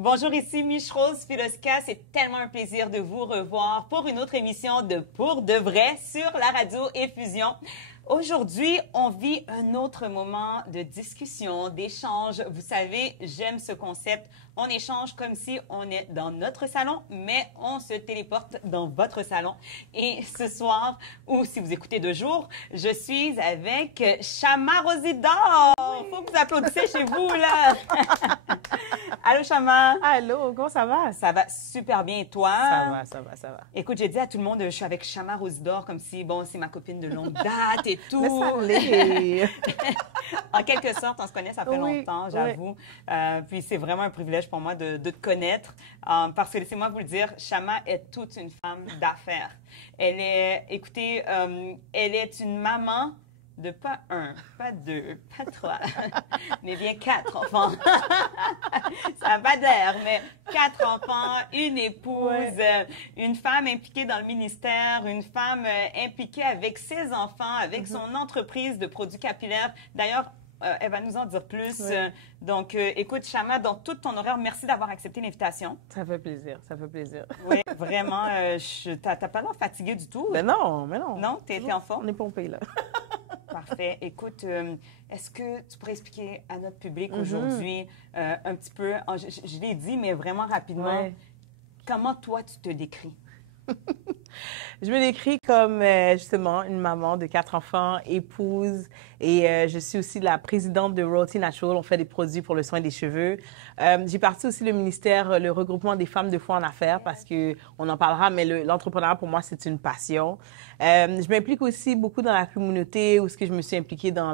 Bonjour, ici Mich-Rose Filoska. C'est tellement un plaisir de vous revoir pour une autre émission de Pour de vrai sur la radio Effusion. Aujourd'hui, on vit un autre moment de discussion, d'échange. Vous savez, j'aime ce concept. On échange comme si on est dans notre salon, mais on se téléporte dans votre salon. Et ce soir, ou si vous écoutez de jour, je suis avec Chama Rosidor. Faut que vous applaudissez chez vous, là. Allô, Chama. Allô, comment ça va? Ça va super bien, et toi? Ça va. Écoute, j'ai dit à tout le monde, je suis avec Chama Rosidor, comme si, bon, c'est ma copine de longue date et tout. Mais ça l'est. En quelque sorte, on se connaît, ça fait Oui, longtemps, j'avoue. Puis c'est vraiment un privilège pour moi de te connaître. Parce que, laissez-moi vous le dire, Chama est toute une femme d'affaires. Elle est, écoutez, elle est une maman de pas un, pas deux, pas trois, mais bien 4 enfants. Ça n'a pas d'air, mais 4 enfants, une épouse, une femme impliquée dans le ministère, une femme impliquée avec ses enfants, avec son entreprise de produits capillaires. D'ailleurs, elle va nous en dire plus. Donc, écoute, Chama, dans tout ton horaire, merci d'avoir accepté l'invitation. Ça fait plaisir, ça fait plaisir. Oui, vraiment, t'as pas l'air fatiguée du tout. Mais non. Non, t'es en forme? On est pompé, là. Parfait. Écoute, est-ce que tu pourrais expliquer à notre public aujourd'hui un petit peu, je l'ai dit, mais vraiment rapidement, comment toi tu te décris? Je me décris comme justement une maman de 4 enfants, épouse, et je suis aussi la présidente de Royalty Natural. On fait des produits pour le soin des cheveux. J'ai parti aussi le ministère, le regroupement des femmes de foi en affaires, parce que on en parlera, mais l'entrepreneuriat pour moi c'est une passion. Je m'implique aussi beaucoup dans la communauté, où ce que je me suis impliquée dans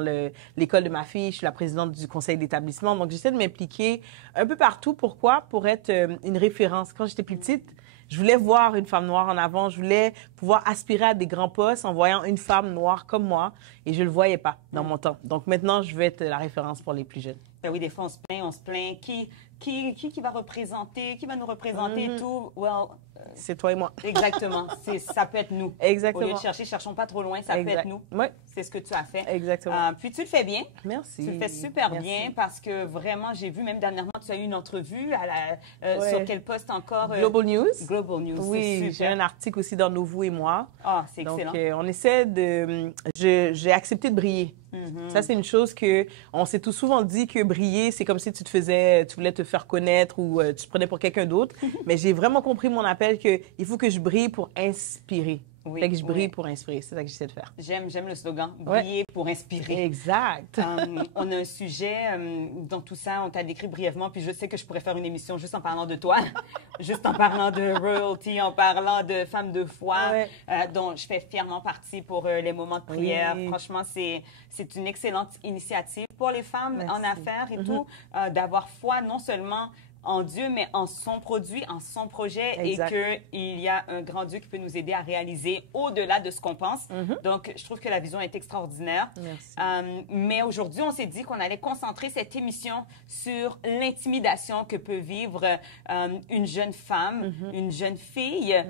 l'école de ma fille. Je suis la présidente du conseil d'établissement, donc j'essaie de m'impliquer un peu partout. Pourquoi? Pour être une référence. Quand j'étais plus petite, je voulais voir une femme noire en avant. Je voulais pouvoir aspirer à des grands postes en voyant une femme noire comme moi. Et je ne le voyais pas dans mon temps. Donc maintenant, je vais être la référence pour les plus jeunes. Ben oui, des fois, on se plaint. Qui va représenter, qui va nous représenter et tout? Well, c'est toi et moi. Exactement. Ça peut être nous. Exactement. Au lieu de chercher, cherchons pas trop loin, ça peut être nous. Oui. C'est ce que tu as fait. Exactement. Puis tu le fais bien. Merci. Tu le fais super bien parce que vraiment, j'ai vu, même dernièrement, tu as eu une entrevue sur quel poste encore? Global News. Global News, oui, j'ai un article aussi dans Nous, vous et moi. Ah, c'est excellent. Donc, on essaie de... J'ai accepté de briller. Ça, c'est une chose que on s'est tout souvent dit que briller, c'est comme si tu voulais te faire connaître ou tu te prenais pour quelqu'un d'autre. Mais j'ai vraiment compris mon appel qu'il faut que je brille pour inspirer. Oui, fait que je brille pour inspirer. C'est ça que j'essaie de faire. J'aime le slogan. Briller pour inspirer. Exact. On a un sujet dans tout ça. On t'a décrit brièvement. Puis je sais que je pourrais faire une émission juste en parlant de toi, juste en parlant de royalty, en parlant de femmes de foi, dont je fais fièrement partie pour les moments de prière. Franchement, c'est une excellente initiative pour les femmes en affaires et tout, d'avoir foi non seulement en Dieu, mais en son produit, en son projet, et qu'il y a un grand Dieu qui peut nous aider à réaliser au-delà de ce qu'on pense. Donc, je trouve que la vision est extraordinaire. Merci. Mais aujourd'hui, on s'est dit qu'on allait concentrer cette émission sur l'intimidation que peut vivre une jeune femme, une jeune fille,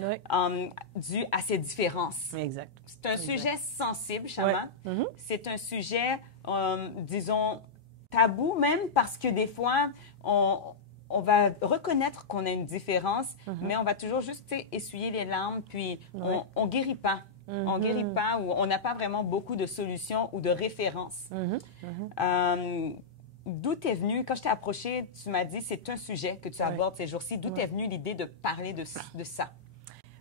due à ses différences. Exact. C'est un sujet sensible, Chama. C'est un sujet, disons, tabou même, parce que des fois, on va reconnaître qu'on a une différence, mais on va toujours juste essuyer les larmes, puis on guérit pas. On guérit pas ou on n'a pas vraiment beaucoup de solutions ou de références. D'où t'es venue, quand je t'ai approché, tu m'as dit c'est un sujet que tu abordes ces jours-ci. D'où t'es venue l'idée de parler de ça?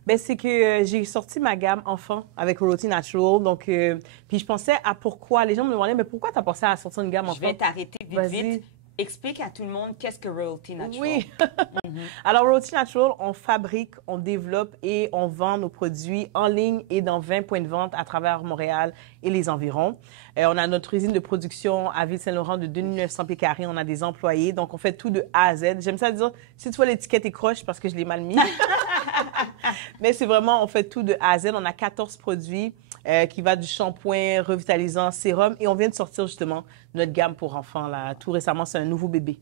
Ben, c'est que j'ai sorti ma gamme enfant avec Royalty Natural. Donc, puis je pensais à pourquoi. Les gens me demandaient, mais pourquoi tu as pensé à sortir une gamme enfant? Je vais t'arrêter vite. Explique à tout le monde qu'est-ce que Royalty Natural. Oui. Alors, Royalty Natural, on fabrique, on développe et on vend nos produits en ligne et dans 20 points de vente à travers Montréal et les environs. On a notre usine de production à Ville-Saint-Laurent de 2900 pieds carrés. On a des employés. Donc, on fait tout de A à Z. J'aime ça dire, si tu vois l'étiquette est croche parce que je l'ai mal mis. Mais c'est vraiment, on fait tout de A à Z. On a 14 produits qui va du shampoing, revitalisant, sérum. Et on vient de sortir justement notre gamme pour enfants. Là. Tout récemment, c'est un nouveau bébé.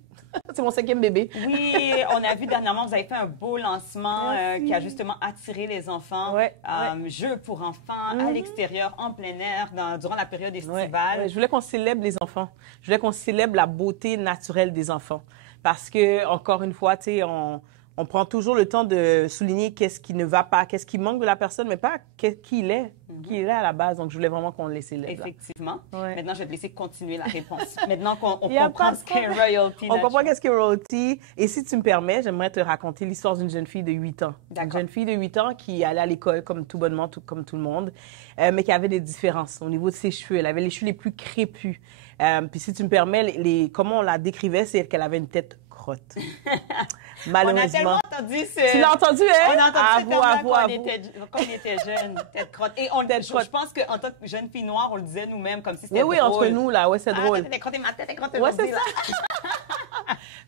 C'est mon 5e bébé. Oui, on a vu dernièrement, vous avez fait un beau lancement qui a justement attiré les enfants. Jeux pour enfants, à l'extérieur, en plein air, durant la période estivale. Je voulais qu'on célèbre les enfants. Je voulais qu'on célèbre la beauté naturelle des enfants. Parce que, encore une fois, tu sais, on prend toujours le temps de souligner qu'est-ce qui ne va pas, qu'est-ce qui manque de la personne, mais pas qui il est, qui il est à la base. Donc, je voulais vraiment qu'on le laisse là. Effectivement. Ouais. Maintenant, je vais te laisser continuer la réponse. Maintenant qu'on Il y a comprend pas de ce qu'est problème. royalty. On comprend qu'est-ce qu'est royalty. Et si tu me permets, j'aimerais te raconter l'histoire d'une jeune fille de 8 ans. Une D'accord. jeune fille de 8 ans qui allait à l'école comme tout bonnement, comme tout le monde, mais qui avait des différences au niveau de ses cheveux. Elle avait les cheveux les plus crépus. Puis si tu me permets, comment on la décrivait, c'est qu'elle avait une tête crotte. Malheureusement. On a tellement entendu ce... Tu l'as entendu, hein? On a entendu ce terme-là quand on était jeunes, tête crotte. Et je pense qu'en tant que jeune fille noire, on le disait nous-mêmes comme si c'était drôle. Oui, entre nous, là, ouais, c'est drôle. Ah, tête crotte, ma tête crotte. Ouais, c'est ça.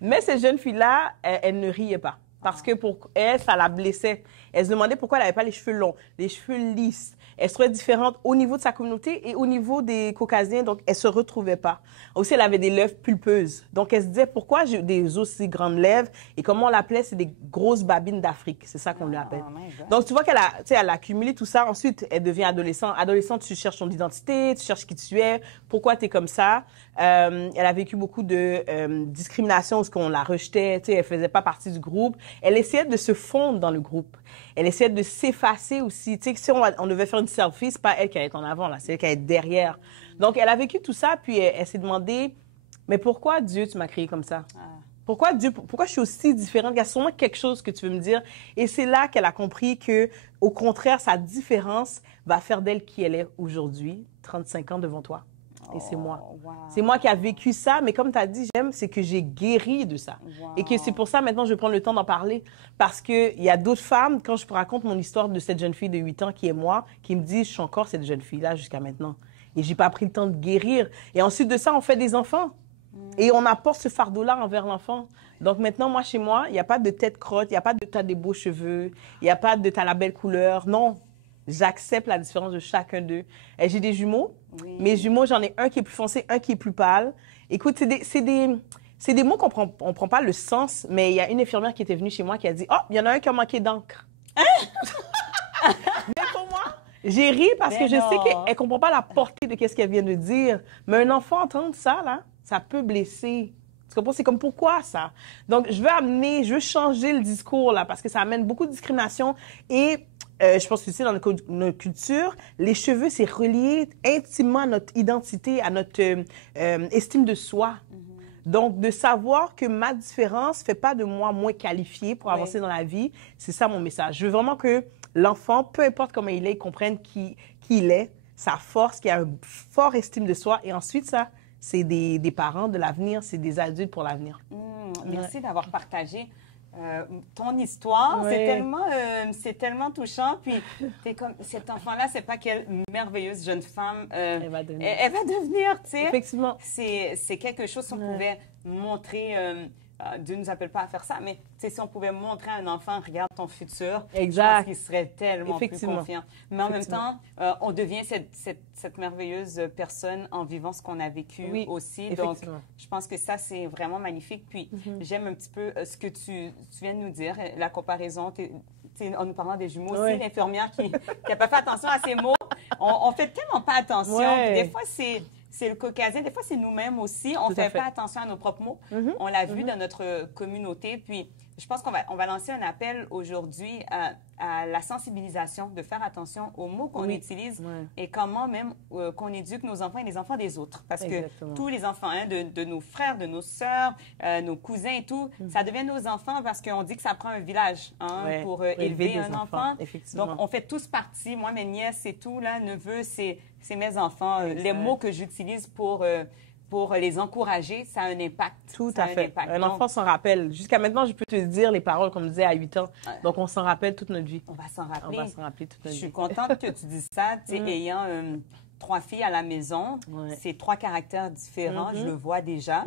Mais cette jeune fille-là, elle ne riait pas. Parce que pour elle, ça la blessait. Elle se demandait pourquoi elle n'avait pas les cheveux longs, les cheveux lisses. Elle se trouvait différente au niveau de sa communauté et au niveau des Caucasiens, donc elle ne se retrouvait pas. Aussi, elle avait des lèvres pulpeuses. Donc, elle se disait, pourquoi j'ai des aussi grandes lèvres? Et comment on l'appelait? C'est des grosses babines d'Afrique. C'est ça qu'on l'appelle. Donc, tu vois elle a accumulé tout ça. Ensuite, elle devient adolescente. Adolescente, tu cherches ton identité, tu cherches qui tu es, pourquoi tu es comme ça. Elle a vécu beaucoup de discrimination parce qu'on la rejetait, tu sais, elle faisait pas partie du groupe. Elle essayait de se fondre dans le groupe. Elle essayait de s'effacer aussi. Tu sais, si on devait faire une selfie, c'est pas elle qui allait être en avant, là, c'est elle qui allait être derrière. Donc, elle a vécu tout ça, puis elle s'est demandé, mais pourquoi Dieu, tu m'as créé comme ça? Pourquoi Dieu, pourquoi je suis aussi différente? Il y a sûrement quelque chose que tu veux me dire. Et c'est là qu'elle a compris que, au contraire, sa différence va faire d'elle qui elle est aujourd'hui, 35 ans devant toi. Et c'est moi. Wow. C'est moi qui a vécu ça, mais comme tu as dit, c'est que j'ai guéri de ça. Wow. Et que c'est pour ça, maintenant, je vais prendre le temps d'en parler. Parce qu'il y a d'autres femmes, quand je raconte mon histoire de cette jeune fille de 8 ans qui est moi, qui me disent, je suis encore cette jeune fille-là jusqu'à maintenant. Et j'ai pas pris le temps de guérir. Et ensuite de ça, on fait des enfants. Et on apporte ce fardeau-là envers l'enfant. Donc maintenant, moi, chez moi, il n'y a pas de tête crotte, il n'y a pas de t'as des beaux cheveux, il n'y a pas de t'as la belle couleur. Non, j'accepte la différence de chacun d'eux. Et j'ai des jumeaux. Oui. Mes jumeaux, j'en ai un qui est plus foncé, un qui est plus pâle. Écoute, c'est des mots qu'on on prend pas le sens, mais il y a une infirmière qui était venue chez moi qui a dit « Oh, il y en a un qui a manqué d'encre. » Mais pour moi, j'ai ri parce que je sais qu'elle ne comprend pas la portée de ce qu'elle vient de dire. Mais un enfant entendre ça, là, ça peut blesser. Tu comprends? C'est comme pourquoi ça? Donc, je veux changer le discours, là, parce que ça amène beaucoup de discrimination et je pense que tu sais, dans notre culture, les cheveux, c'est relié intimement à notre identité, à notre estime de soi. Donc, de savoir que ma différence ne fait pas de moi moins qualifiée pour avancer dans la vie, c'est ça mon message. Je veux vraiment que l'enfant, peu importe comment il est, il comprenne qui il est, sa force, qu'il a une forte estime de soi. Et ensuite, ça, c'est des parents de l'avenir, c'est des adultes pour l'avenir. Merci d'avoir partagé ton histoire. C'est tellement touchant. Puis, t'es comme, cet enfant-là, c'est pas quelle merveilleuse jeune femme elle va devenir, tu sais. Effectivement. C'est quelque chose qu'on pouvait montrer. Dieu ne nous appelle pas à faire ça, mais si on pouvait montrer à un enfant, regarde ton futur, je pense qu'il serait tellement plus confiant. Mais en même temps, on devient cette merveilleuse personne en vivant ce qu'on a vécu aussi. Donc, je pense que ça, c'est vraiment magnifique. Puis, j'aime un petit peu ce que tu viens de nous dire, la comparaison, en nous parlant des jumeaux aussi, l'infirmière qui n'a pas fait attention à ces mots. On fait tellement pas attention. Des fois, c'est le Caucasien. Des fois, c'est nous-mêmes aussi. On ne fait pas attention à nos propres mots. On l'a vu dans notre communauté. Puis, je pense qu'on va lancer un appel aujourd'hui à la sensibilisation, de faire attention aux mots qu'on utilise et comment même qu'on éduque nos enfants et les enfants des autres. Parce que tous les enfants, de nos frères, de nos sœurs, nos cousins et tout, ça devient nos enfants parce qu'on dit que ça prend un village pour élever un enfant. Donc, on fait tous partie. Moi, mes nièces et tout, là, neveux, c'est mes enfants. Les mots que j'utilise pour les encourager, ça a un impact. Tout à fait. Un enfant s'en rappelle. Jusqu'à maintenant, je peux te dire les paroles qu'on me disait à 8 ans. Donc, on s'en rappelle toute notre vie. On va s'en rappeler. On va s'en rappeler toute notre vie. Je suis contente que tu dises ça. Tu sais, ayant 3 filles à la maison, c'est 3 caractères différents. Je le vois déjà.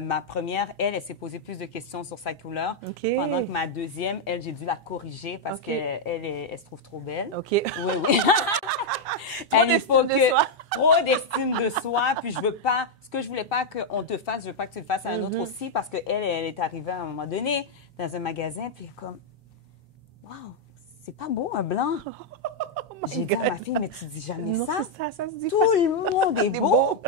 Ma première, elle s'est posé plus de questions sur sa couleur. Pendant que ma deuxième, elle, j'ai dû la corriger parce qu'elle se trouve trop belle. Oui. Trop d'estime de soi. Trop d'estime de soi. Puis ce que je voulais pas qu'on te fasse, je veux pas que tu le fasses à un autre aussi, parce qu'elle est arrivée à un moment donné dans un magasin, puis comme, waouh, c'est pas beau un blanc. J'ai dit à ma fille, mais tu dis jamais ça. Ça se dit tout le monde est beau.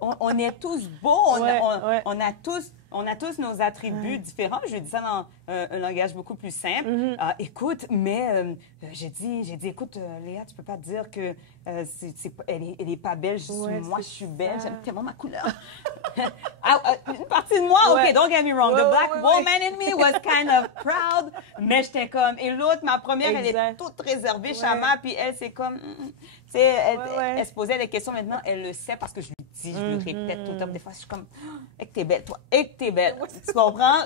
on est tous beaux, Ouais. on a tous nos attributs différents. Je lui dis ça dans un langage beaucoup plus simple. Écoute, mais j'ai dit, écoute, Léa, tu peux pas dire que elle est pas belle. Moi, je suis belle. J'aime tellement ma couleur. Une partie de moi, OK, don't get me wrong. The black woman in me was kind of proud, mais j'étais comme... Et l'autre, ma première, elle est toute réservée, Chama, puis elle, c'est comme... Tu sais, elle se posait des questions maintenant, elle le sait parce que je lui dis, je lui répète tout le temps. Des fois, je suis comme, et que t'es belle, toi, et que t'es belle. Tu comprends?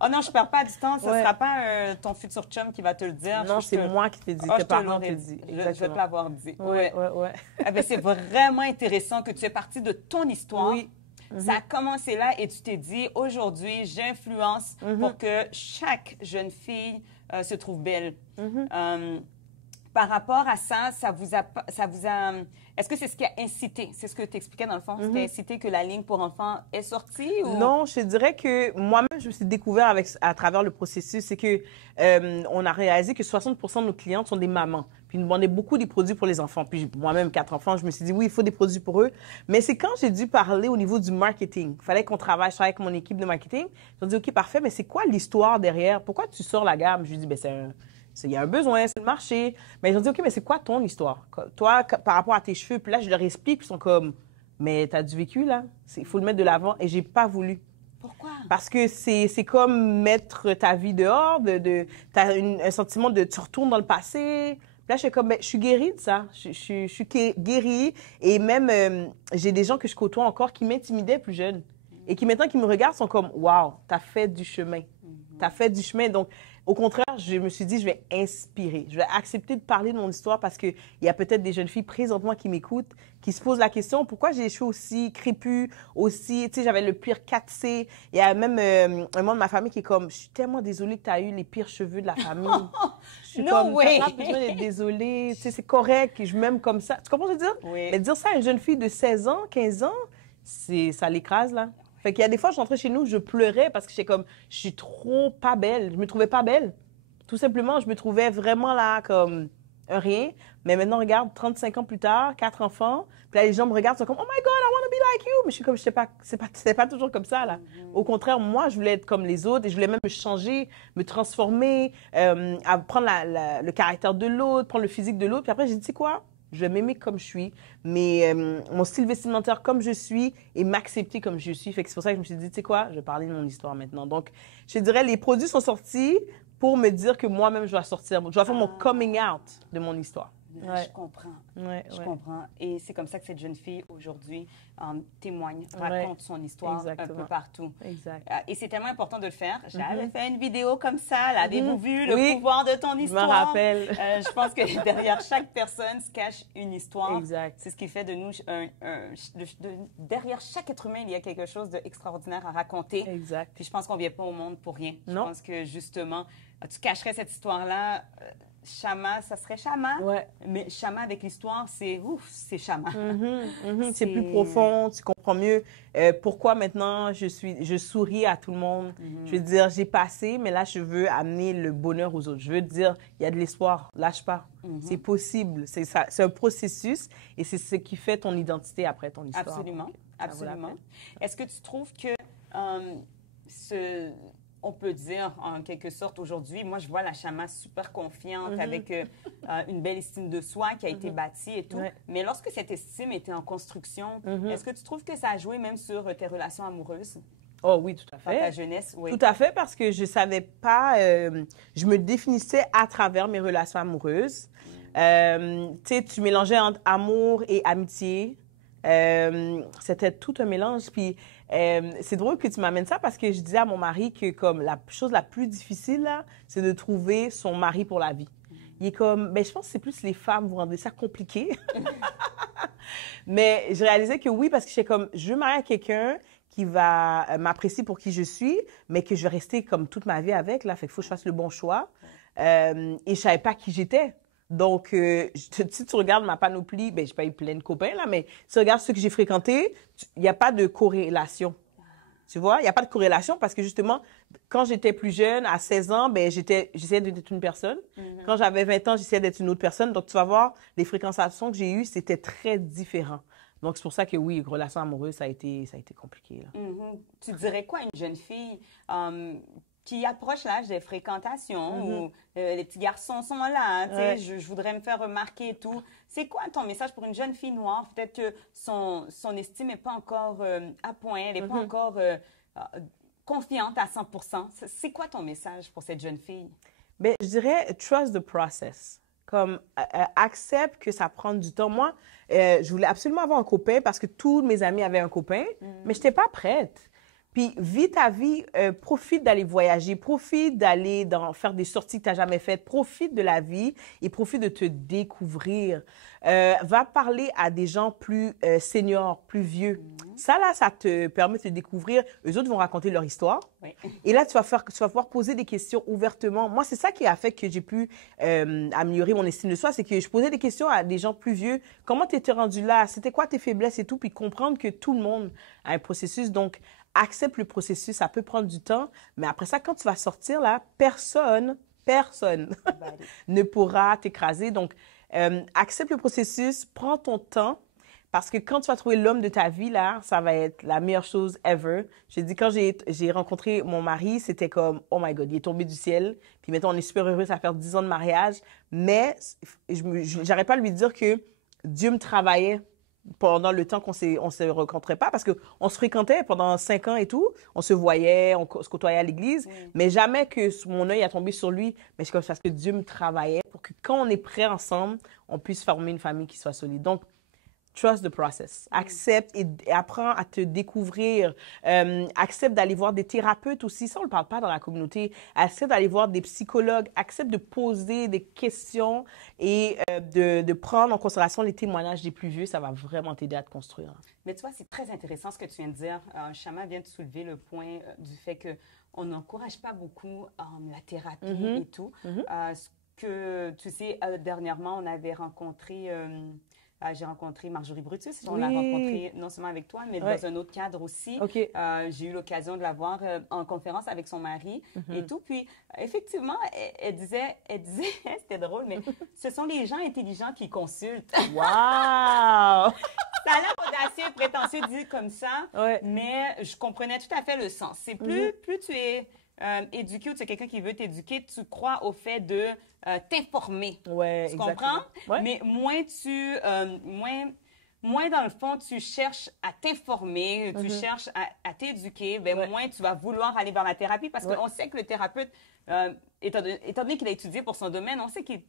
Oh non, je perds pas du temps. Ce sera pas ton futur chum qui va te le dire. Non, c'est moi qui te dis. Tes parents te disent. Je vais te l'avoir dit. Ouais. Ah ben, c'est vraiment intéressant que tu es partie de ton histoire. Oui. Ça a commencé là et tu t'es dit, aujourd'hui, j'influence pour que chaque jeune fille se trouve belle. Par rapport à ça, est-ce que c'est ce qui a incité? C'est ce que tu expliquais dans le fond? Ce qui a incité que la ligne pour enfants est sortie? Ou? Non, je dirais que moi-même, je me suis découvert à travers le processus. C'est que on a réalisé que 60% de nos clientes sont des mamans. Puis ils nous demandaient beaucoup des produits pour les enfants. Puis moi-même, 4 enfants, je me suis dit, oui, il faut des produits pour eux. Mais c'est quand j'ai dû parler au niveau du marketing. Il fallait qu'on travaille, je travaille avec mon équipe de marketing. Ils ont dit, OK, parfait, mais c'est quoi l'histoire derrière? Pourquoi tu sors la gamme? Je lui ai dit, ben il y a un besoin, c'est le marché. Mais ils ont dit, OK, mais c'est quoi ton histoire? Toi, par rapport à tes cheveux, puis là, je leur explique, puis ils sont comme, mais t'as du vécu, là? Il faut le mettre de l'avant. Et j'ai pas voulu. Pourquoi? Parce que c'est comme mettre ta vie dehors, t'as un sentiment de, tu retournes dans le passé. Puis là, je suis comme, ben, je suis guérie de ça. Je suis guérie. Et même, j'ai des gens que je côtoie encore qui m'intimidaient plus jeune. Et qui, maintenant, qui me regardent, sont comme, waouh, t'as fait du chemin. T'as fait du chemin. Donc, au contraire, je me suis dit, je vais inspirer. Je vais accepter de parler de mon histoire parce qu'il y a peut-être des jeunes filles présentement qui m'écoutent, qui se posent la question, pourquoi j'ai les cheveux aussi crépus, aussi, tu sais, j'avais le pire 4C. Il y a même un membre de ma famille qui est comme, je suis tellement désolée que tu as eu les pires cheveux de la famille. Je suis comme, t'as pas besoin d'être désolée, tu sais, c'est correct, je m'aime comme ça. Tu comprends ce que je veux dire? Oui. Mais dire ça à une jeune fille de 16 ans, 15 ans, ça l'écrase, là. Fait qu'il y a des fois, je rentrais chez nous, je pleurais parce que j'étais comme, je suis trop pas belle. Je me trouvais pas belle. Tout simplement, je me trouvais vraiment là comme un rien. Mais maintenant, regarde, 35 ans plus tard, 4 enfants. Puis là, les gens me regardent, ils sont comme, oh my God, I want to be like you. Mais je suis comme, c'est pas toujours comme ça, là. Au contraire, moi, je voulais être comme les autres et je voulais même me changer, me transformer, prendre le caractère de l'autre, prendre le physique de l'autre. Puis après, j'ai dit, tu sais quoi? Je vais m'aimer comme je suis, mais mon style vestimentaire comme je suis et m'accepter comme je suis. Fait que c'est pour ça que je me suis dit, tu sais quoi, je vais parler de mon histoire maintenant. Donc, je dirais, les produits sont sortis pour me dire que moi-même, je dois sortir, je dois faire mon coming out de mon histoire. Je comprends. Je comprends. Et c'est comme ça que cette jeune fille, aujourd'hui, témoigne, raconte son histoire un peu partout. Exact. Et c'est tellement important de le faire. J'avais fait une vidéo comme ça. L'avez-vous vu, le pouvoir de ton histoire? Je me rappelle. Je pense que derrière chaque personne se cache une histoire. Exact. C'est ce qui fait de nous, derrière chaque être humain, il y a quelque chose d'extraordinaire à raconter. Exact. Puis je pense qu'on ne vient pas au monde pour rien. Non. Je pense que justement, tu cacherais cette histoire-là. Chama, ça serait Chama. Ouais. Mais Chama avec l'histoire, c'est Chama. C'est plus profond, tu comprends mieux pourquoi maintenant je souris à tout le monde. Je veux dire, j'ai passé, mais là, je veux amener le bonheur aux autres. Je veux dire, il y a de l'espoir, lâche pas. C'est possible, c'est un processus et c'est ce qui fait ton identité après ton histoire. Absolument, absolument. Est-ce que tu trouves que on peut dire, en quelque sorte, aujourd'hui, moi, je vois la Chama super confiante, avec une belle estime de soi qui a été bâtie et tout. Mais lorsque cette estime était en construction, est-ce que tu trouves que ça a joué même sur tes relations amoureuses? Oh oui, tout à fait. Dans ta jeunesse, oui. Tout à fait, parce que je savais pas, je me définissais à travers mes relations amoureuses. Tu sais, tu mélangeais entre amour et amitié. C'était tout un mélange. Puis c'est drôle que tu m'amènes ça parce que je disais à mon mari que comme la chose la plus difficile, là, c'est de trouver son mari pour la vie. Il est comme, ben, je pense que c'est plus les femmes, vous rendez ça compliqué. Mais je réalisais que oui, parce que j'étais comme, je veux marier à quelqu'un qui va m'apprécier pour qui je suis, mais que je vais rester comme toute ma vie avec. Là, fait qu'il faut que je fasse le bon choix. Et je savais pas qui j'étais. Donc, si tu regardes ma panoplie, ben, j'ai pas eu plein de copains, là, mais si tu regardes ceux que j'ai fréquentés, il n'y a pas de corrélation. Tu vois, il n'y a pas de corrélation parce que justement, quand j'étais plus jeune, à 16 ans, ben, j'essayais d'être une personne. Quand j'avais 20 ans, j'essayais d'être une autre personne. Donc, tu vas voir, les fréquentations que j'ai eues, c'était très différent. Donc, c'est pour ça que oui, relation amoureuse, ça a été compliqué, là. Tu dirais quoi à une jeune fille qui approche l'âge des fréquentations où les petits garçons sont là, tu sais, je voudrais me faire remarquer et tout. C'est quoi ton message pour une jeune fille noire? Peut-être que son estime n'est pas encore à point, elle n'est pas encore confiante à 100%. C'est quoi ton message pour cette jeune fille? Bien, je dirais trust the process. Comme accepte que ça prend du temps. Moi, je voulais absolument avoir un copain parce que tous mes amis avaient un copain, mais je n'étais pas prête. Puis, vis ta vie, profite d'aller voyager, profite d'aller faire des sorties que tu n'as jamais faites, profite de la vie et profite de te découvrir. Va parler à des gens plus seniors, plus vieux. Ça, là, ça te permet de te découvrir. Eux autres vont raconter leur histoire. Oui. Et là, tu vas pouvoir poser des questions ouvertement. Moi, c'est ça qui a fait que j'ai pu améliorer mon estime de soi, c'est que je posais des questions à des gens plus vieux. Comment tu étais rendu là? C'était quoi tes faiblesses et tout? Puis comprendre que tout le monde a un processus. Donc, accepte le processus, ça peut prendre du temps, mais après ça, quand tu vas sortir, là, personne ne pourra t'écraser. Donc, accepte le processus, prends ton temps, parce que quand tu vas trouver l'homme de ta vie, là, ça va être la meilleure chose ever. J'ai dit, quand j'ai rencontré mon mari, c'était comme, oh my God, il est tombé du ciel. Puis maintenant, on est super heureux, ça fait 10 ans de mariage. Mais j'arrête pas de lui dire que Dieu me travaillait pendant le temps qu'on se rencontrait pas, parce qu'on se fréquentait pendant 5 ans et tout, on se voyait, on se côtoyait à l'église, mais jamais que mon œil a tombé sur lui, mais c'est comme parce que Dieu me travaillait pour que quand on est prêts ensemble, on puisse former une famille qui soit solide. Donc, trust the process. Accepte et apprends à te découvrir. Accepte d'aller voir des thérapeutes aussi. Ça, on ne le parle pas dans la communauté. Accepte d'aller voir des psychologues. Accepte de poser des questions et de prendre en considération les témoignages des plus vieux. Ça va vraiment t'aider à te construire. Mais tu vois, c'est très intéressant ce que tu viens de dire. Chama vient de soulever le point du fait qu'on n'encourage pas beaucoup la thérapie et tout. Ce que, tu sais, dernièrement, on avait rencontré... j'ai rencontré Marjorie Brutus. On l'a rencontrée non seulement avec toi, mais dans un autre cadre aussi. J'ai eu l'occasion de la voir en conférence avec son mari et tout. Puis, effectivement, elle disait c'était drôle, mais ce sont les gens intelligents qui consultent. Wow! Ça a l'air audacieux, prétentieux dit comme ça, mais je comprenais tout à fait le sens. C'est plus tu es éduqué ou tu es quelqu'un qui veut t'éduquer, tu crois au fait de t'informer. Tu comprends? Mais moins dans le fond, tu cherches à t'informer, tu cherches à t'éduquer, ben moins tu vas vouloir aller vers la thérapie parce qu'on sait que le thérapeute, étant donné qu'il a étudié pour son domaine, on sait qu'il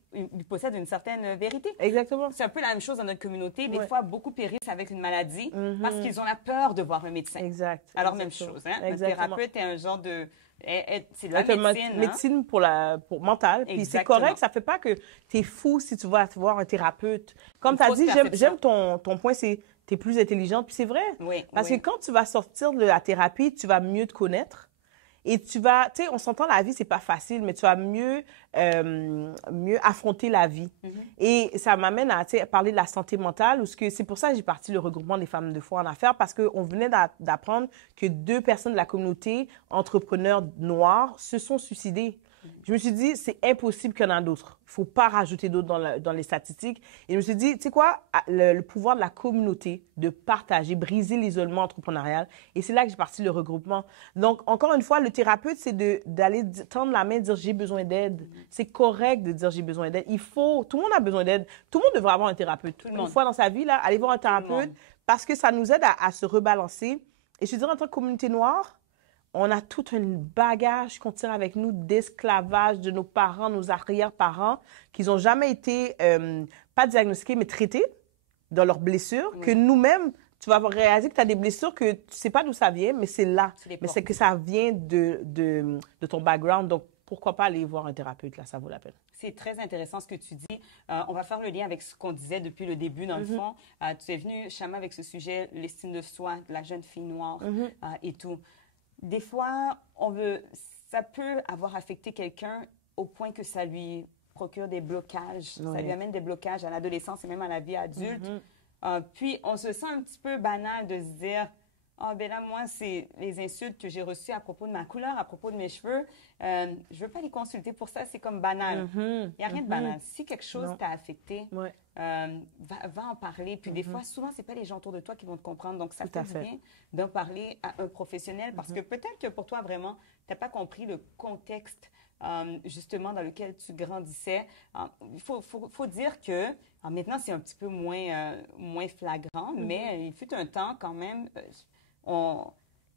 possède une certaine vérité. Exactement. C'est un peu la même chose dans notre communauté. Des fois, beaucoup périssent avec une maladie parce qu'ils ont la peur de voir un médecin. Exact. Alors, même chose. Hein? Le thérapeute est un genre de... C'est de la médecine. Médecine pour mentale. Puis c'est correct, ça fait pas que tu es fou si tu vas voir un thérapeute. Comme tu as dit, j'aime ton point, c'est tu es plus intelligente. Puis c'est vrai. Parce que quand tu vas sortir de la thérapie, tu vas mieux te connaître. Et tu vas, tu sais, on s'entend, la vie, c'est pas facile, mais tu vas mieux affronter la vie. Et ça m'amène à parler de la santé mentale, où c'est pour ça que j'ai parti le regroupement des femmes de foi en affaires, parce qu'on venait d'apprendre que 2 personnes de la communauté, entrepreneurs noirs, se sont suicidées. Je me suis dit, c'est impossible qu'il y en ait d'autres. Il ne faut pas rajouter d'autres dans les statistiques. Et je me suis dit, tu sais quoi, le pouvoir de la communauté, de partager, briser l'isolement entrepreneurial. Et c'est là que j'ai parti le regroupement. Donc, encore une fois, le thérapeute, c'est d'aller tendre la main et dire, j'ai besoin d'aide. C'est correct de dire, j'ai besoin d'aide. Tout le monde a besoin d'aide. Tout le monde devrait avoir un thérapeute. Une fois dans sa vie, là, aller voir un thérapeute parce que ça nous aide à se rebalancer. Et je veux dire, en tant que communauté noire, on a tout un bagage qu'on tire avec nous d'esclavage de nos parents, nos arrière-parents, qui n'ont jamais été, pas diagnostiqués, mais traités dans leurs blessures, que nous-mêmes, tu vas réaliser que tu as des blessures que tu ne sais pas d'où ça vient, mais c'est là. Mais c'est que ça vient de ton background. Donc, pourquoi pas aller voir un thérapeute, là, ça vaut la peine. C'est très intéressant ce que tu dis. On va faire le lien avec ce qu'on disait depuis le début, dans le fond. Tu es venue, Chama, avec ce sujet, l'estime de soi, de la jeune fille noire et tout. Des fois, ça peut avoir affecté quelqu'un au point que ça lui procure des blocages. Ça lui amène des blocages à l'adolescence et même à la vie adulte. Puis, on se sent un petit peu banal de se dire, Ah, ben là, moi, c'est les insultes que j'ai reçues à propos de ma couleur, à propos de mes cheveux. Je veux pas les consulter pour ça, c'est comme banal. Il n'y a rien de banal. Si quelque chose Non. t'a affecté, Ouais. va en parler. Puis des fois, souvent, c'est pas les gens autour de toi qui vont te comprendre. Donc, ça Tout fait à du fait. bien d'en parler à un professionnel parce que peut-être que pour toi, vraiment, tu n'as pas compris le contexte justement dans lequel tu grandissais. Il faut dire que maintenant, c'est un petit peu moins flagrant, mais il fut un temps quand même,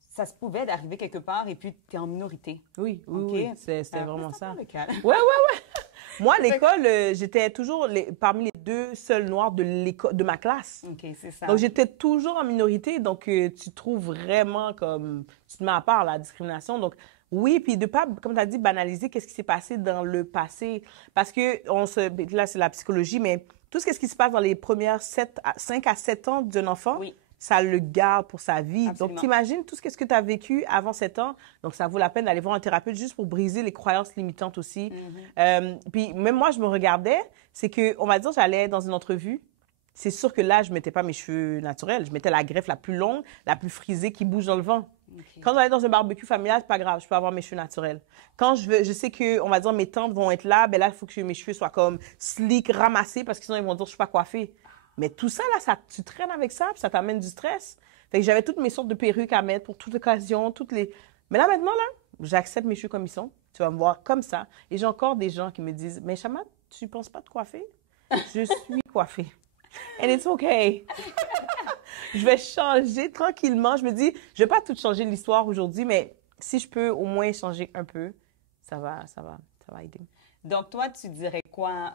ça se pouvait d'arriver quelque part et puis tu es en minorité. Oui, oui, OK? oui, c'était Mais vraiment c'est ça. encore le cas. Ouais, ouais. Moi, à l'école, j'étais toujours parmi les 2 seuls noirs de ma classe. OK, c'est ça. Donc, j'étais toujours en minorité. Donc, tu trouves vraiment comme, tu te mets à part la discrimination. Donc, oui, puis de pas, comme tu as dit, banaliser qu'est-ce qui s'est passé dans le passé. Parce que, là, c'est la psychologie, mais tout ce qui se passe dans les premières 5 à 7 ans d'un enfant, Oui. ça le garde pour sa vie. Absolument. Donc, t'imagines tout ce que tu as vécu avant 7 ans. Donc, ça vaut la peine d'aller voir un thérapeute juste pour briser les croyances limitantes aussi. Puis, même moi, je me regardais, c'est que, on va dire, j'allais dans une entrevue. C'est sûr que là, je mettais pas mes cheveux naturels. Je mettais la greffe la plus longue, la plus frisée qui bouge dans le vent. OK. Quand j'allais dans un barbecue familial, c'est pas grave, je peux avoir mes cheveux naturels. Quand je sais que, on va dire, mes tantes vont être là, ben là, il faut que mes cheveux soient comme slick, ramassés, parce que sinon, ils vont dire, je suis pas coiffée. Mais tout ça, là, tu traînes avec ça, puis ça t'amène du stress. Fait que j'avais toutes mes sortes de perruques à mettre pour toute occasion, Mais là, maintenant, là, j'accepte mes cheveux comme ils sont. Tu vas me voir comme ça. Et j'ai encore des gens qui me disent, mais Chama, tu penses pas te coiffer? Je suis coiffée. And it's okay. Je vais changer tranquillement. Je me dis, je vais pas tout changer l'histoire aujourd'hui, mais si je peux au moins changer un peu, ça va aider. Donc, toi, tu dirais quoi,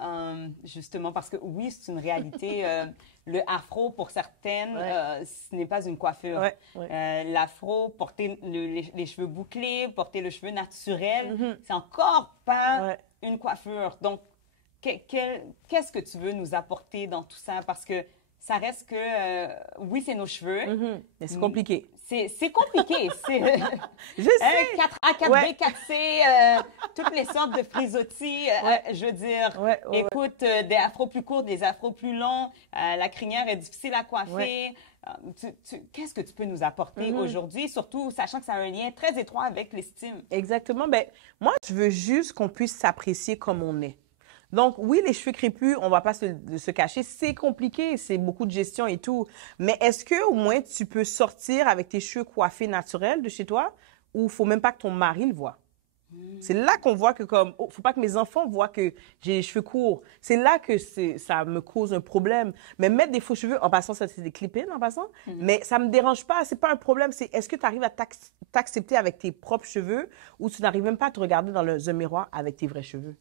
justement, parce que oui, c'est une réalité. Le afro, pour certaines, ce n'est pas une coiffure. L'afro, porter les cheveux bouclés, porter le cheveu naturel, c'est encore pas une coiffure. Donc, qu'est-ce que tu veux nous apporter dans tout ça? Parce que ça reste que, oui, c'est nos cheveux. Mais c'est compliqué. C'est compliqué. Je sais. 4A, 4B, 4C, toutes les sortes de frisottis. Je veux dire, écoute, des afros plus courts, des afros plus longs. La crinière est difficile à coiffer. Qu'est-ce que tu peux nous apporter aujourd'hui, surtout sachant que ça a un lien très étroit avec l'estime? Exactement. Ben, moi, je veux juste qu'on puisse s'apprécier comme on est. Donc, oui, les cheveux crépus, on va pas se cacher, c'est compliqué, c'est beaucoup de gestion et tout. Mais est-ce que au moins tu peux sortir avec tes cheveux coiffés naturels de chez toi ou faut même pas que ton mari le voie? C'est là qu'on voit que comme, faut pas que mes enfants voient que j'ai les cheveux courts. C'est là que ça me cause un problème. Mais mettre des faux cheveux, en passant, ça c'est des clip-ins en passant, mais ça me dérange pas, c'est pas un problème. C'est est-ce que tu arrives à t'accepter avec tes propres cheveux ou tu n'arrives même pas à te regarder dans un miroir avec tes vrais cheveux?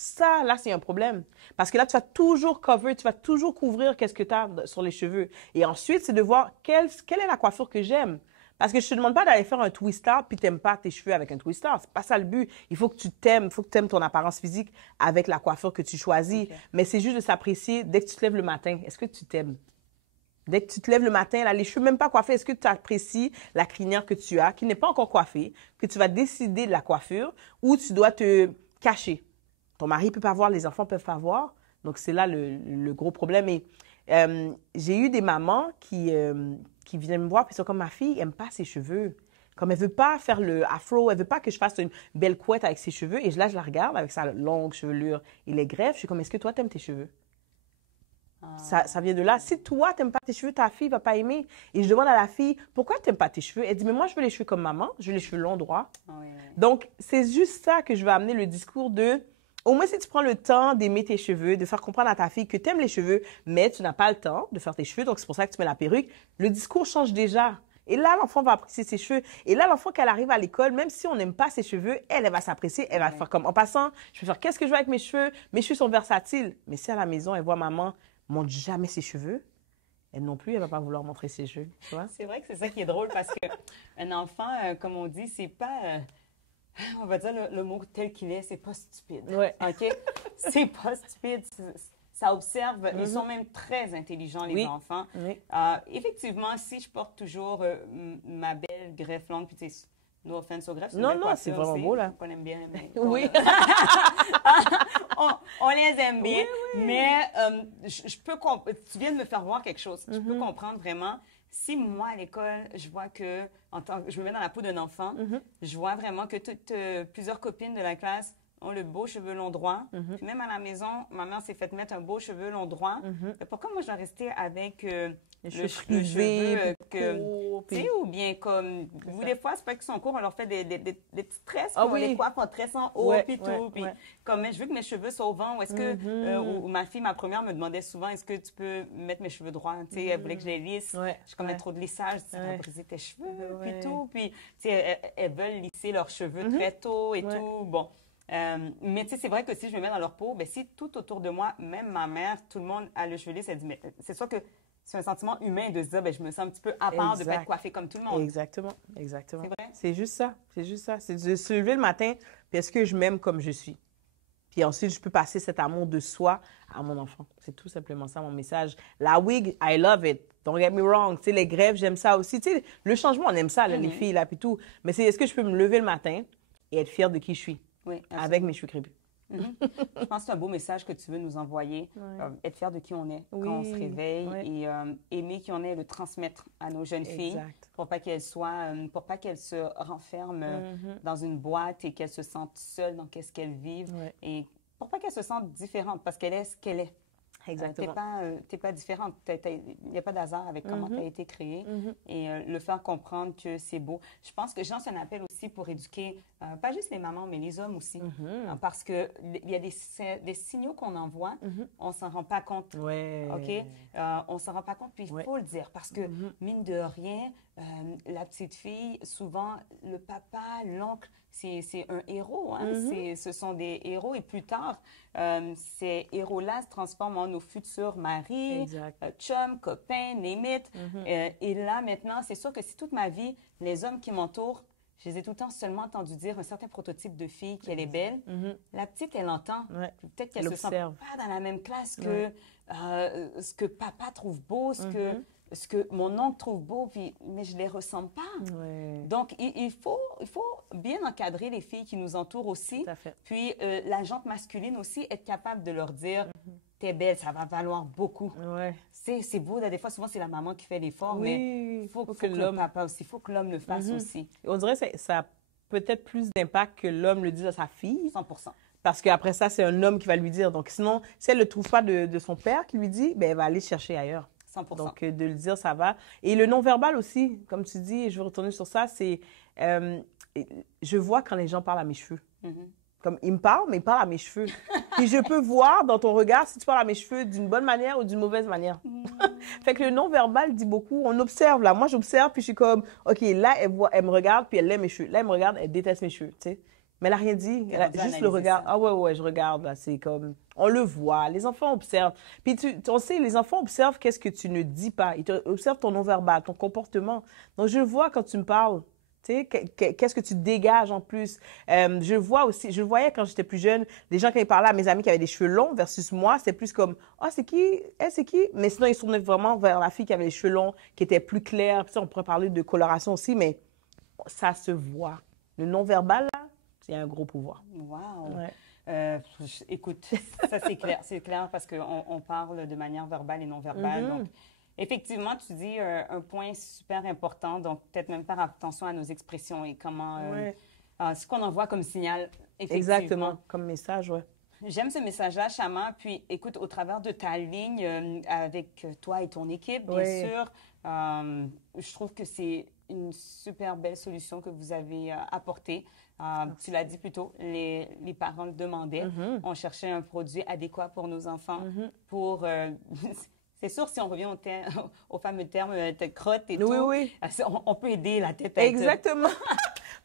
Ça, là, c'est un problème. Parce que là, tu vas toujours cover, tu vas toujours couvrir qu'est-ce que tu as sur les cheveux. Et ensuite, c'est de voir quelle est la coiffure que j'aime. Parce que je te demande pas d'aller faire un twist-out puis t'aimes pas tes cheveux avec un twist-out. C'est pas ça le but. Il faut que tu t'aimes, il faut que tu aimes ton apparence physique avec la coiffure que tu choisis. Okay. Mais c'est juste de s'apprécier dès que tu te lèves le matin. Est-ce que tu t'aimes? Dès que tu te lèves le matin, là, les cheveux même pas coiffés, est-ce que tu apprécies la crinière que tu as, qui n'est pas encore coiffée, que tu vas décider de la coiffure ou tu dois te cacher? Ton mari peut pas voir, les enfants peuvent pas voir. Donc, c'est là le gros problème. Et j'ai eu des mamans qui viennent me voir, puis sont comme, ma fille n'aime pas ses cheveux. Comme elle veut pas faire le afro, elle veut pas que je fasse une belle couette avec ses cheveux. Et là, je la regarde avec sa longue chevelure et les greffes. Je suis comme, est-ce que toi, t'aimes tes cheveux? Ça vient de là. Si toi, t'aimes pas tes cheveux, ta fille va pas aimer. Et je demande à la fille, pourquoi t'aimes pas tes cheveux? Elle dit, mais moi, je veux les cheveux comme maman. Je veux les cheveux longs, droits. Donc, c'est juste ça que je veux amener le discours de... Au moins, si tu prends le temps d'aimer tes cheveux, de faire comprendre à ta fille que tu aimes les cheveux, mais tu n'as pas le temps de faire tes cheveux, donc c'est pour ça que tu mets la perruque, le discours change déjà. Et là, l'enfant va apprécier ses cheveux. Et là, l'enfant, quand elle arrive à l'école, même si on n'aime pas ses cheveux, elle va s'apprécier, elle va faire comme, en passant, je vais faire qu'est-ce que je veux avec mes cheveux sont versatiles. Mais si à la maison, elle voit maman montre jamais ses cheveux, elle non plus, elle va pas vouloir montrer ses cheveux. Tu vois? C'est vrai que c'est ça qui est drôle parce qu'un enfant, comme on dit, c'est pas... on va dire le mot tel qu'il est, c'est pas stupide. OK? C'est pas stupide. Ça observe. Ils sont même très intelligents, les enfants. Effectivement, si je porte toujours ma belle greffe longue, puis tu sais, no offense aux greffes, non, c'est vraiment beau, là. On aime bien. Mais, oui. on les aime bien. Mais je peux tu viens de me faire voir quelque chose. Je peux comprendre vraiment si moi, à l'école, je vois que, je me mets dans la peau d'un enfant, je vois vraiment que plusieurs copines de la classe ont le beau cheveu long droit. Puis même à la maison, ma mère s'est fait mettre un beau cheveu long droit. Pourquoi moi, je dois rester avec Les le cheveux frisés, tu sais, ou bien comme, vous, des fois, c'est pas qu'ils sont courts, on leur fait des petites tresses, Ah puis on oui. les coiffe en tresse en haut, Ouais, puis ouais, tout. Puis ouais. comme, je veux que mes cheveux soient au vent, ou est-ce que, ou ma fille, ma première, me demandait souvent, est-ce que tu peux mettre mes cheveux droits? Tu sais, elle voulait que je les lisse. Ouais, Je commets ouais. trop de lissage, ça va briser tes cheveux, Ouais. puis tout. Puis, tu sais, elles veulent lisser leurs cheveux très tôt et tout. Bon. Mais tu sais, c'est vrai que si je me mets dans leur peau, ben si tout autour de moi, même ma mère, tout le monde a le cheveu lisse, elle dit, mais c'est sûr que c'est un sentiment humain de se dire, ben je me sens un petit peu à part de ne pas être coiffée comme tout le monde. Exactement, exactement. C'est vrai? C'est juste ça, c'est juste ça. C'est de se lever le matin, puis est-ce que je m'aime comme je suis? Puis ensuite, je peux passer cet amour de soi à mon enfant. C'est tout simplement ça, mon message. La wig, I love it. Don't get me wrong. Tu sais, les grèves, j'aime ça aussi. Tu sais, le changement, on aime ça, là, les filles, là, puis tout. Mais c'est, est-ce que je peux me lever le matin et être fière de qui je suis? Oui, absolument. Avec mes cheveux crépus. Je pense que c'est un beau message que tu veux nous envoyer. Être fier de qui on est quand on se réveille et aimer qui on est et le transmettre à nos jeunes filles pour pas qu'elles se renferment dans une boîte et qu'elles se sentent seules dans qu'est-ce qu'elles vivent et pour pas qu'elles se sentent différentes parce qu'elle est ce qu'elle est. Exactement. T'es pas différente. Il n'y a pas d'hasard avec comment tu as été créée. Et le faire comprendre que c'est beau. Je pense que je lance un appel aussi pour éduquer, pas juste les mamans, mais les hommes aussi. Parce qu'il y a des signaux qu'on envoie, on s'en rend pas compte. OK? On s'en rend pas compte, puis il faut le dire. Parce que, mine de rien, la petite fille, souvent, le papa, l'oncle, c'est un héros. Hein? Ce sont des héros. Et plus tard, ces héros-là se transforment en nos futurs maris, chums, copains, name it. Et là, maintenant, c'est sûr que si toute ma vie, les hommes qui m'entourent, je les ai tout le temps seulement entendu dire un certain prototype de fille qu'elle est belle. La petite, elle entend. Peut-être qu'elle se sent pas dans la même classe que ce que papa trouve beau, ce que mon oncle trouve beau, mais je ne les ressens pas. Donc, il faut bien encadrer les filles qui nous entourent aussi. Tout à fait. Puis, la jante masculine aussi, être capable de leur dire, t'es belle, ça va valoir beaucoup. C'est beau, là, des fois, souvent, c'est la maman qui fait l'effort, mais il faut que le papa aussi, il faut que l'homme le fasse aussi. On dirait que ça a peut-être plus d'impact que l'homme le dise à sa fille. 100%. Parce qu'après ça, c'est un homme qui va lui dire. Donc, sinon, si elle ne le trouve pas de son père qui lui dit, ben, elle va aller chercher ailleurs. 100%. Donc, de le dire, ça va. Et le non-verbal aussi, comme tu dis, et je veux retourner sur ça, c'est... je vois quand les gens parlent à mes cheveux. Comme, ils me parlent, mais ils parlent à mes cheveux. Puis je peux voir dans ton regard si tu parles à mes cheveux d'une bonne manière ou d'une mauvaise manière. Fait que le non-verbal dit beaucoup. On observe, là. Moi, j'observe, puis je suis comme, OK, là, elle me regarde, puis elle aime mes cheveux. Là, elle me regarde, elle déteste mes cheveux, tu sais. Mais elle n'a rien dit. Elle a juste le regard. Ah ouais, je regarde, là. C'est comme, on le voit. Les enfants observent. Puis on sait, les enfants observent qu'est-ce que tu ne dis pas. Ils observent ton non-verbal, ton comportement. Donc, je vois quand tu me parles. Tu sais, qu'est-ce que tu dégages en plus? Je vois aussi, je le voyais quand j'étais plus jeune, des gens quand ils parlaient à mes amis qui avaient des cheveux longs versus moi, c'était plus comme, ah, c'est qui? C'est qui? Mais sinon, ils se tournaient vraiment vers la fille qui avait les cheveux longs, qui était plus claire. Puis ça, on pourrait parler de coloration aussi, mais ça se voit. Le non-verbal, là, c'est un gros pouvoir. Wow! Écoute, ça, c'est clair. C'est clair parce qu'on parle de manière verbale et non verbale. Donc, effectivement, tu dis un point super important, donc peut-être même faire attention à nos expressions et comment, ce qu'on envoie comme signal, effectivement. Exactement, comme message, J'aime ce message-là, Chama. Puis, écoute, au travers de ta ligne, avec toi et ton équipe, bien sûr, je trouve que c'est une super belle solution que vous avez apportée. Tu l'as dit plus tôt, les parents le demandaient. On cherchait un produit adéquat pour nos enfants, pour... c'est sûr, si on revient au fameux terme tête crotte et tout, on peut aider la tête à être... Exactement.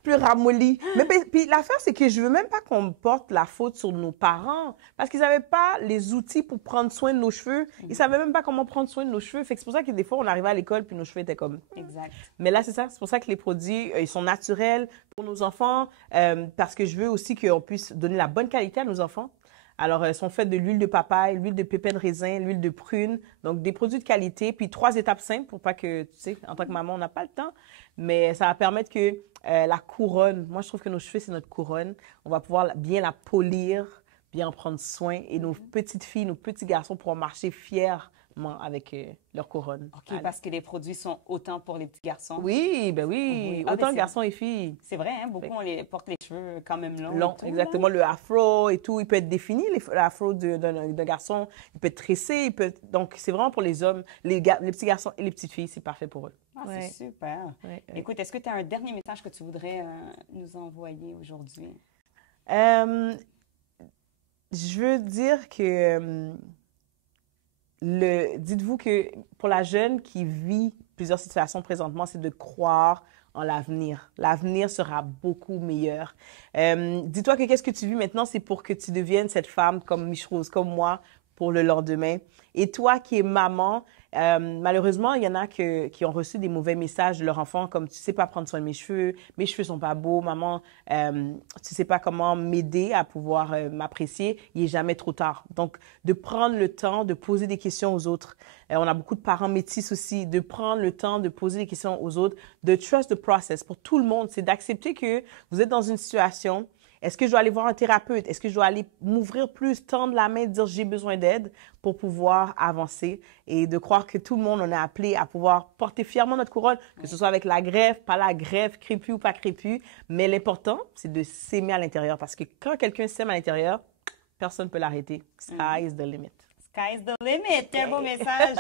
Plus ramollie. Mais puis l'affaire, c'est que je veux même pas qu'on porte la faute sur nos parents parce qu'ils n'avaient pas les outils pour prendre soin de nos cheveux. Ils savaient même pas comment prendre soin de nos cheveux. Fait que c'est pour ça que des fois, on arrivait à l'école puis nos cheveux étaient comme... Exact. Mais là, c'est ça. C'est pour ça que les produits, ils sont naturels pour nos enfants parce que je veux aussi qu'on puisse donner la bonne qualité à nos enfants. Alors, elles sont faites de l'huile de papaye, l'huile de pépins de raisin, l'huile de prune. Donc, des produits de qualité. Puis, 3 étapes simples pour pas que, tu sais, en tant que maman, on n'a pas le temps. Mais ça va permettre que la couronne, moi, je trouve que nos cheveux, c'est notre couronne. On va pouvoir bien la polir, bien en prendre soin. Et nos petites filles, nos petits garçons pourront marcher fiers avec leur couronne. OK, parce que les produits sont autant pour les petits garçons. Oui, ben oui, Oui. Ah, autant ben garçons et filles. c'est vrai, hein, beaucoup portent les cheveux quand même longs. Long, et tout, exactement. là. Le afro et tout, il peut être défini, l'afro d'un garçon, il peut être tressé, donc c'est vraiment pour les hommes, les petits garçons et les petites filles, c'est parfait pour eux. Ah, Ouais. c'est super. Ouais. Écoute, est-ce que tu as un dernier message que tu voudrais nous envoyer aujourd'hui? Euh, je veux dire que dites-vous que pour la jeune qui vit plusieurs situations présentement, c'est de croire en l'avenir. L'avenir sera beaucoup meilleur. Dis-toi que qu'est-ce que tu vis maintenant, c'est pour que tu deviennes cette femme comme Miche-Rose, comme moi, pour le lendemain. Et toi qui es maman, malheureusement, il y en a qui ont reçu des mauvais messages de leur enfant, comme tu sais pas prendre soin de mes cheveux sont pas beaux, maman, tu sais pas comment m'aider à pouvoir m'apprécier, il est jamais trop tard. Donc, de prendre le temps de poser des questions aux autres. On a beaucoup de parents métis aussi, de prendre le temps de poser des questions aux autres, de trust the process. Pour tout le monde, c'est d'accepter que vous êtes dans une situation. Est-ce que je dois aller voir un thérapeute? Est-ce que je dois aller m'ouvrir plus, tendre la main, dire j'ai besoin d'aide pour pouvoir avancer et de croire que tout le monde en est appelé à pouvoir porter fièrement notre couronne, que ce soit avec la greffe, pas la greffe, crépue ou pas crépue. Mais l'important, c'est de s'aimer à l'intérieur parce que quand quelqu'un s'aime à l'intérieur, personne ne peut l'arrêter. Sky is the limit. Sky's the limit. C'est un beau message.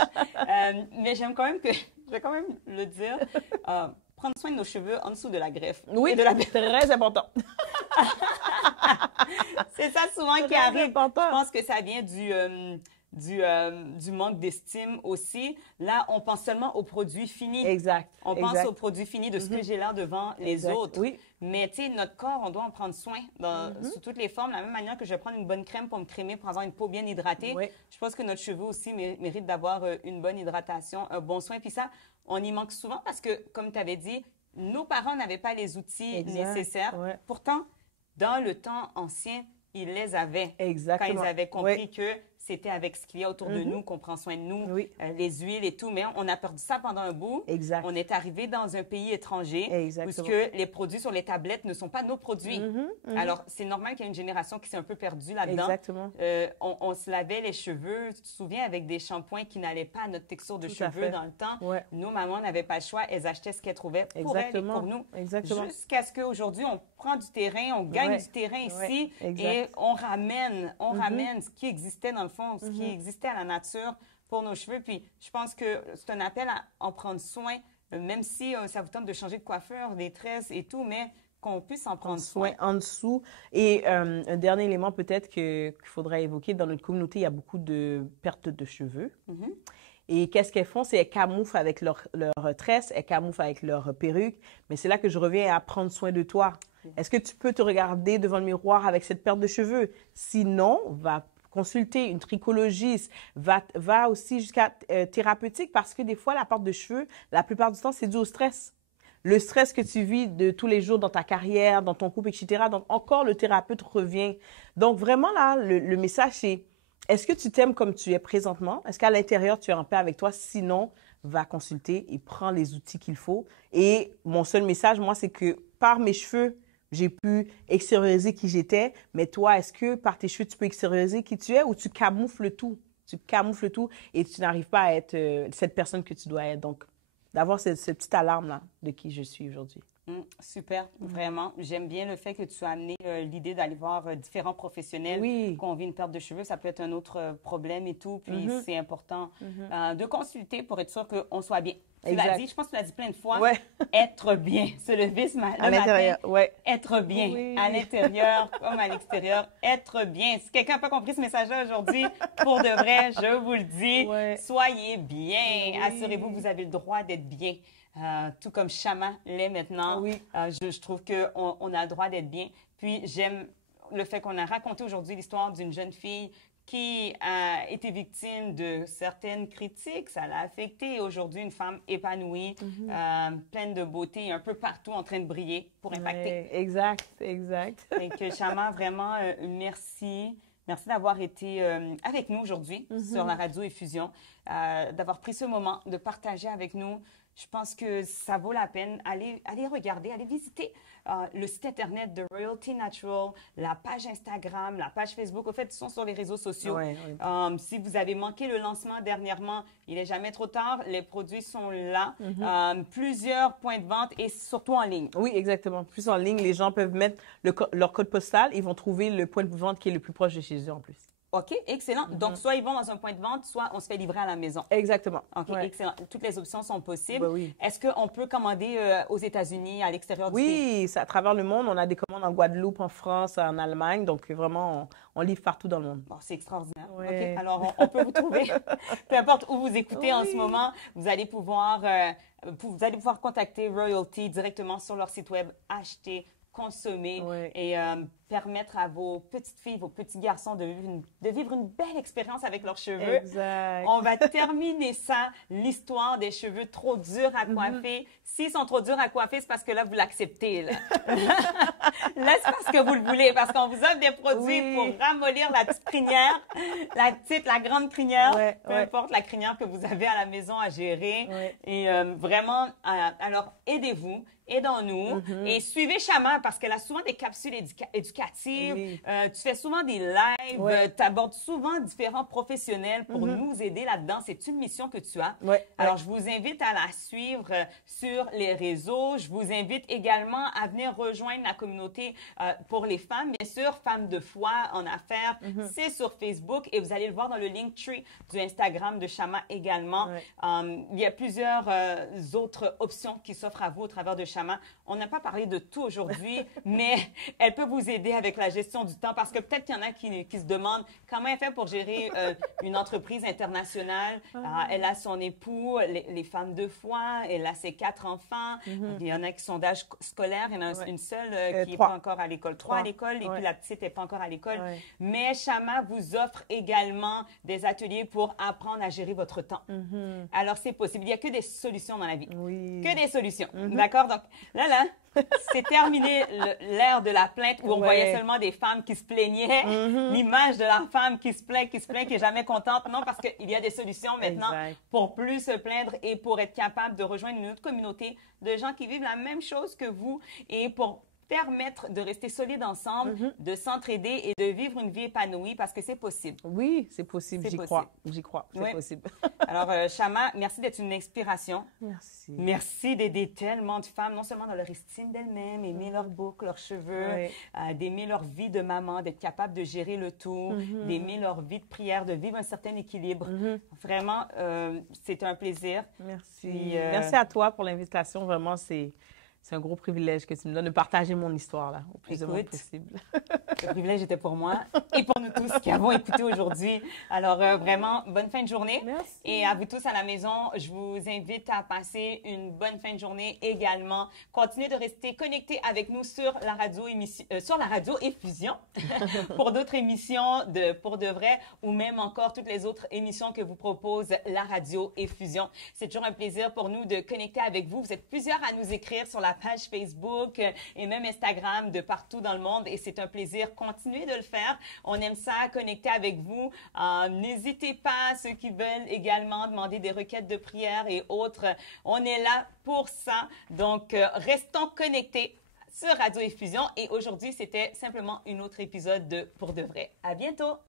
Mais je vais quand même le dire. Prendre soin de nos cheveux en dessous de la greffe. Oui, très important. C'est ça souvent qui Très arrive. important. Je pense que ça vient du manque d'estime aussi. Là, on pense seulement aux produits finis. Exact. On pense aux produits finis de ce que j'ai là devant les autres. Oui. Mais tu sais, notre corps, on doit en prendre soin sous toutes les formes. De la même manière que je vais prendre une bonne crème pour me crémer, pour avoir une peau bien hydratée, Oui. je pense que notre cheveu aussi mérite d'avoir une bonne hydratation, un bon soin. Puis ça, on y manque souvent parce que, comme tu avais dit, nos parents n'avaient pas les outils nécessaires. Ouais. Pourtant, dans le temps ancien, ils les avaient. Exactement. Quand ils avaient compris que c'était avec ce qu'il y a autour de nous qu'on prend soin de nous, Oui. les huiles et tout. Mais on a perdu ça pendant un bout. Exact. On est arrivé dans un pays étranger Exactement. où les produits sur les tablettes ne sont pas nos produits. Alors, c'est normal qu'il y ait une génération qui s'est un peu perdue là-dedans. Exactement. On se lavait les cheveux, tu te souviens, avec des shampoings qui n'allaient pas à notre texture de cheveux dans le temps. Ouais. Nos mamans n'avaient pas le choix. Elles achetaient ce qu'elles trouvaient pour elles et pour nous. Exactement. Jusqu'à ce qu'aujourd'hui, on prend du terrain, on gagne du terrain ici et on ramène ce qui existait dans le fond, ce qui existait à la nature pour nos cheveux. Puis je pense que c'est un appel à en prendre soin, même si ça vous tente de changer de coiffure, des tresses et tout, mais qu'on puisse en prendre soin. En dessous. Et un dernier élément peut-être qu'il faudrait évoquer, dans notre communauté, il y a beaucoup de pertes de cheveux. Et qu'est-ce qu'elles font? C'est qu'elles camouflent avec leur tresses, elles camouflent avec leur perruque. Mais c'est là que je reviens à prendre soin de toi. Est-ce que tu peux te regarder devant le miroir avec cette perte de cheveux? Sinon, va consulter une trichologiste, va aussi jusqu'à thérapeutique parce que des fois, la perte de cheveux, la plupart du temps, c'est dû au stress. Le stress que tu vis de tous les jours dans ta carrière, dans ton couple, etc. Donc, encore, le thérapeute revient. Donc, vraiment, là, le message, c'est est-ce que tu t'aimes comme tu es présentement? Est-ce qu'à l'intérieur, tu es en paix avec toi? Sinon, va consulter et prends les outils qu'il faut. Et mon seul message, moi, c'est que par mes cheveux, j'ai pu extérioriser qui j'étais. Mais toi, est-ce que par tes cheveux, tu peux extérioriser qui tu es ou tu camoufles tout? Tu camoufles tout et tu n'arrives pas à être cette personne que tu dois être. Donc, d'avoir cette petite alarme-là de qui je suis aujourd'hui. Super, vraiment. J'aime bien le fait que tu as amené l'idée d'aller voir différents professionnels. Oui. Qu'on vit une perte de cheveux, ça peut être un autre problème et tout. Puis c'est important de consulter pour être sûr qu'on soit bien. Tu l'as dit, je pense que tu l'as dit plein de fois. Ouais. Être bien, se lever ce matin. À l'intérieur, ouais. Être bien, à l'intérieur comme à l'extérieur. Être bien. Si quelqu'un n'a pas compris ce message-là aujourd'hui, pour de vrai, je vous le dis, soyez bien. Oui. Assurez-vous que vous avez le droit d'être bien. Tout comme Chama l'est maintenant. Oui. Je trouve qu'on a le droit d'être bien. Puis j'aime le fait qu'on a raconté aujourd'hui l'histoire d'une jeune fille qui a été victime de certaines critiques. Ça l'a affectée. Aujourd'hui, une femme épanouie, pleine de beauté, un peu partout en train de briller pour impacter. Exact, exact. Donc, Chama, vraiment, merci. Merci d'avoir été avec nous aujourd'hui sur la radio Effusion, d'avoir pris ce moment de partager avec nous Je pense que ça vaut la peine. Allez regarder, allez visiter le site Internet de Royalty Natural, la page Instagram, la page Facebook. Au fait, ils sont sur les réseaux sociaux. Ouais. Si vous avez manqué le lancement dernièrement, il n'est jamais trop tard. Les produits sont là. Plusieurs points de vente et surtout en ligne. Oui, exactement. Plus en ligne, les gens peuvent mettre leur code postal. Ils vont trouver le point de vente qui est le plus proche de chez eux en plus. OK, excellent. Donc, soit ils vont dans un point de vente, soit on se fait livrer à la maison. Exactement. OK, excellent. Toutes les options sont possibles. Ben oui. Est-ce qu'on peut commander aux États-Unis, à l'extérieur du pays? Oui, c'est à travers le monde. On a des commandes en Guadeloupe, en France, en Allemagne. Donc, vraiment, on livre partout dans le monde. Bon, c'est extraordinaire. Ouais. OK, alors on peut vous trouver. Peu importe où vous écoutez en ce moment, vous allez pouvoir contacter Royalty directement sur leur site web, acheter, consommer et permettre à vos petites filles, vos petits garçons de vivre une belle expérience avec leurs cheveux. Exact. On va terminer ça, l'histoire des cheveux trop durs à coiffer. S'ils sont trop durs à coiffer, c'est parce que là, vous l'acceptez. Là, là c'est parce que vous le voulez, parce qu'on vous offre des produits pour ramollir la petite crinière, la grande crinière, peu importe la crinière que vous avez à la maison à gérer. Et vraiment, alors aidez-vous. Aidons-nous et suivez Chama parce qu'elle a souvent des capsules éducatives. Tu fais souvent des lives, tu abordes souvent différents professionnels pour nous aider là-dedans. C'est une mission que tu as. Alors, je vous invite à la suivre sur les réseaux. Je vous invite également à venir rejoindre la communauté pour les femmes. Bien sûr, Femmes de foi en affaires, c'est sur Facebook et vous allez le voir dans le Linktree du Instagram de Chama également. Il y a plusieurs autres options qui s'offrent à vous au travers de Chama. On n'a pas parlé de tout aujourd'hui, mais elle peut vous aider avec la gestion du temps parce que peut-être qu'il y en a qui se demandent comment elle fait pour gérer une entreprise internationale. Elle a son époux, les femmes de foi, elle a ses 4 enfants. Il y en a qui sont d'âge scolaire, il y en a une seule qui n'est pas encore à l'école, 3 à l'école et puis la petite n'est pas encore à l'école. Mais Chama vous offre également des ateliers pour apprendre à gérer votre temps. Alors, c'est possible. Il n'y a que des solutions dans la vie. Que des solutions. D'accord? Donc, là, c'est terminé l'ère de la plainte où on voyait seulement des femmes qui se plaignaient. L'image de la femme qui se plaint, qui est jamais contente. Non, parce qu'il y a des solutions maintenant pour plus se plaindre et pour être capable de rejoindre une autre communauté de gens qui vivent la même chose que vous et pour permettre de rester solides ensemble, de s'entraider et de vivre une vie épanouie parce que c'est possible. Oui, c'est possible. J'y crois. J'y crois. C'est possible. Alors, Chama, merci d'être une inspiration. Merci. Merci d'aider tellement de femmes, non seulement dans leur estime d'elles-mêmes, aimer leurs boucles, leurs cheveux, d'aimer leur vie de maman, d'être capable de gérer le tout, d'aimer leur vie de prière, de vivre un certain équilibre. Vraiment, c'est un plaisir. Merci. Puis, merci à toi pour l'invitation. Vraiment, c'est un gros privilège que tu me donnes de partager mon histoire là, au plus de monde possible. Le privilège était pour moi et pour nous tous qui avons écouté aujourd'hui. Alors, vraiment, bonne fin de journée. Merci. Et à vous tous à la maison, je vous invite à passer une bonne fin de journée également. Continuez de rester connectés avec nous sur la radio, Effusion pour d'autres émissions pour de vrai ou même encore toutes les autres émissions que vous propose la radio Effusion. C'est toujours un plaisir pour nous de connecter avec vous. Vous êtes plusieurs à nous écrire sur la page Facebook et même Instagram de partout dans le monde et c'est un plaisir. Continuez de le faire. On aime ça, connecter avec vous. N'hésitez pas, ceux qui veulent également demander des requêtes de prière et autres. On est là pour ça. Donc, restons connectés sur Radio Effusion et aujourd'hui, c'était simplement un autre épisode de Pour de vrai. À bientôt!